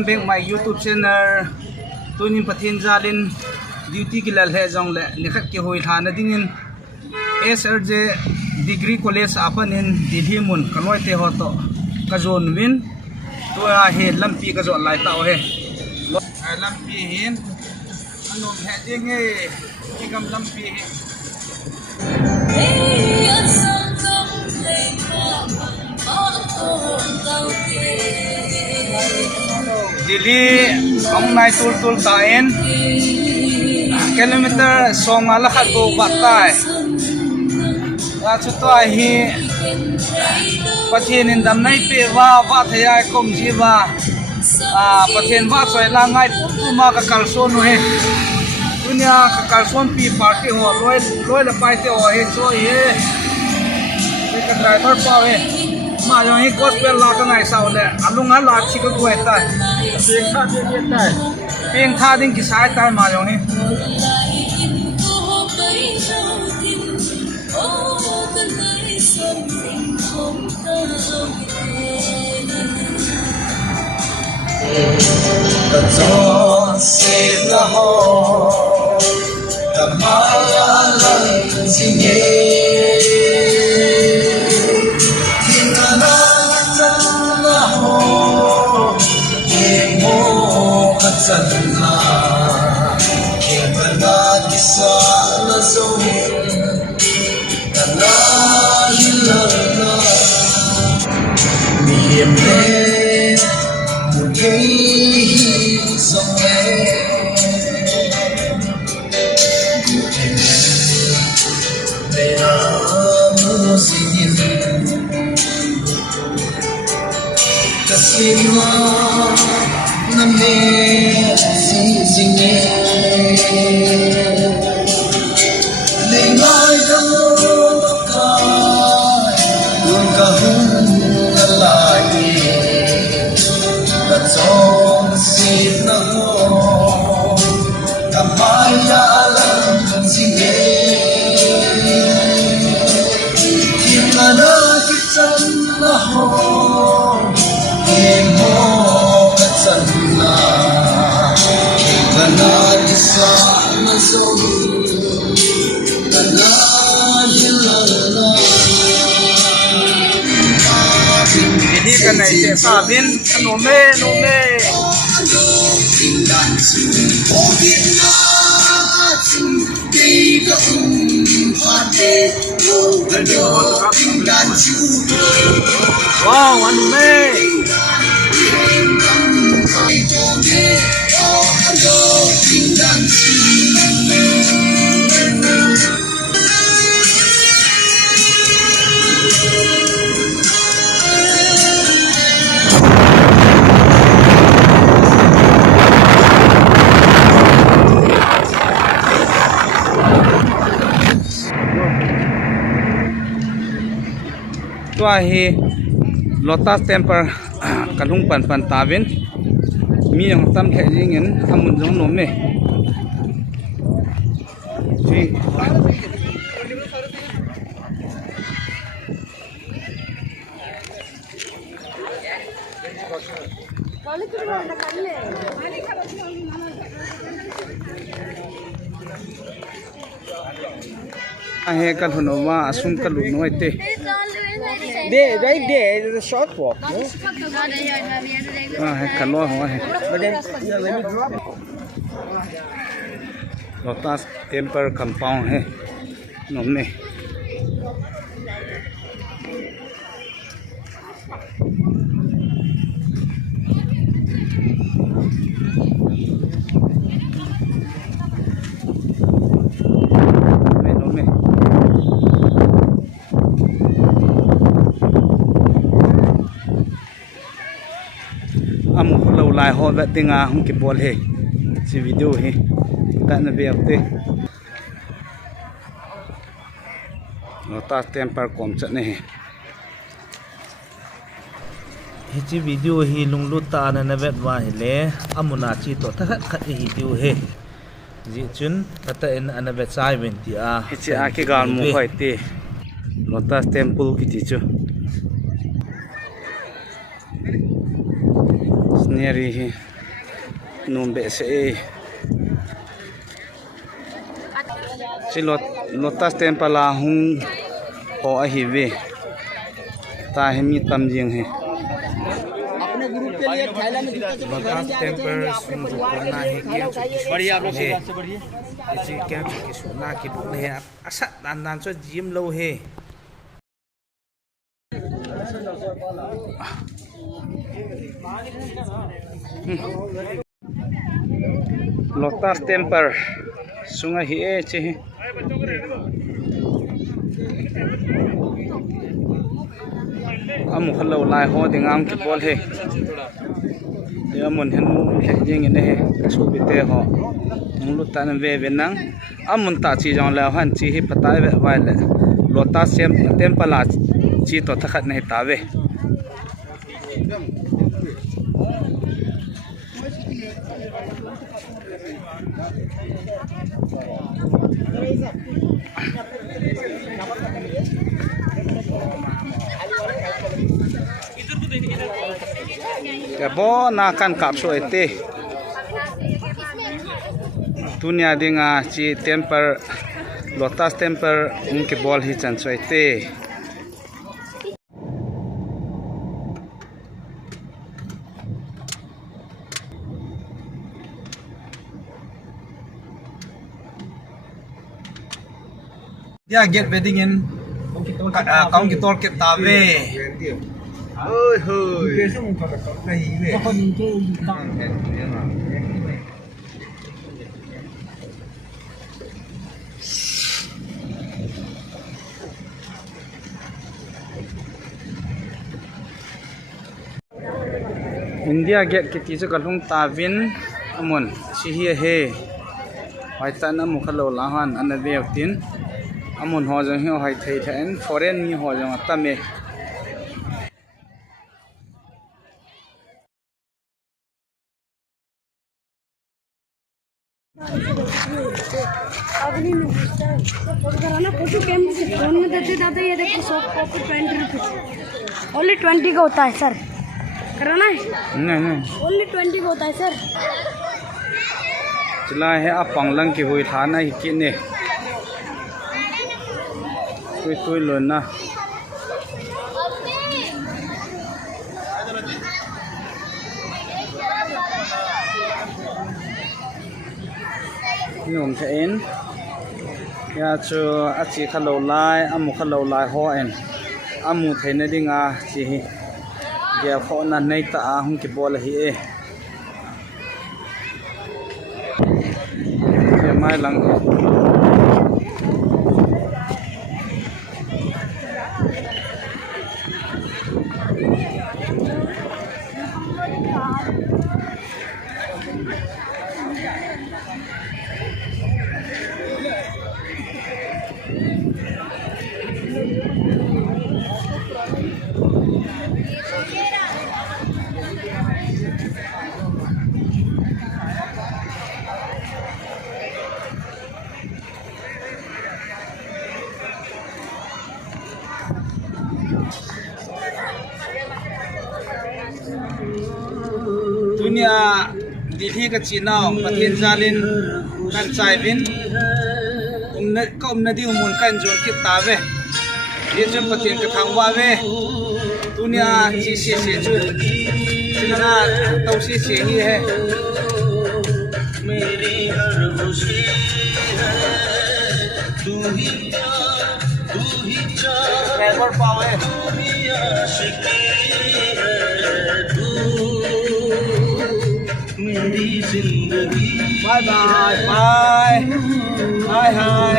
welcome back my YouTube channel. Tunin pathin jalin duty kilal he jong le nikhat ke hoi thana dingin SRJ degree college apanin dilhimun kanoi te ho to kazon win to a he lampi ka zo lai taw he lampi hin anom he ding he ikam lampi he Dili ang nai tul tain kilometer song ala khat bo batai la chu to hi pathin in dam nai pe wa thaya kom ji wa pathin wa choi la ngai ma ka kalson he dunia ka kalson pi party ho loi la pai te ho he so he ka driver pa he mà rồi hết gospel là cái ngày sau này anh luôn nói là chỉ có quay tay tiếng tha tiếng cái sai tay mà rồi hết Jadi kan naik sabin nome wow nome tua hi Lotus Temple kalung pan tawin mi yang tam the jingin amun jong nom ne ji ahe kal hunoma asum kalung noi te right there is a short walk. Kalau Lotus Temple compound है नमने lại họ vẽ tiếng không kịp bol he chỉ video he tại nó về thế Lotus Temple com trận này chỉ video he lung lut ta na vet wa he le amuna chi to ta khat hi tiu he ji chun ata en ana vet sai ven ti a chi a ke gan mu khoi ti Lotus Temple ki ti chu snery he num be se chi lotus temple la hung ho a hi ve ta he mi tam jing he अपने group के लिए Thailand में जूता चप्पल lotus temple सुन रुकना है क्या बढ़िया आप लोग से बढ़िया ऐसे क्या कि सोना की दुकान है अच्छा दान चो जिम लो है लोटस टेम्पल सुंगा ही ए चे amu khalo lai ho dingam ki bol he ya mon hen he jing ne he kasu bite ho mulu tan ve benang amun ta chi jong la han chi hi pata ve vai le lotus temple a chi to thakhat nei ta ve cái bó na can cặp số ete dunia dinga chi temper lotus temper unke ball hi chan so ete ya get wedding in kaung ki tor ke tave ôi hơi India get kiti cho kalung tavin amon si hi he hai tan amu khalo lahan an veutin amon ho jong hi hai thei thain foreign mi ho jong atame अगली में photo कराना photo कैमरे से phone में देते दादा ये देखो सॉफ्ट कॉपी 20 रुपीज ओनली 20 का होता है सर कराना है नहीं ओनली 20 का होता है सर चला है आप पंगलंग की हुई था ना ही किने कोई लोना nôm thế en ya cho achi khalo lai amu khalo lai ho en amu theina dinga chi ya kho na nei ta a hung ki bol hi e ya mai lang dunia dithi ka chinao pathin jalin kan chaivin na di umun kan jor ki tave ye jam pathin ka thangwa ve dunia chi se chu sinna tau si che hi hai मेरी हर खुशी है तू ही network पावे तू ही आशिकी है तू मेरी जिंदगी बाय बाय बाय हाय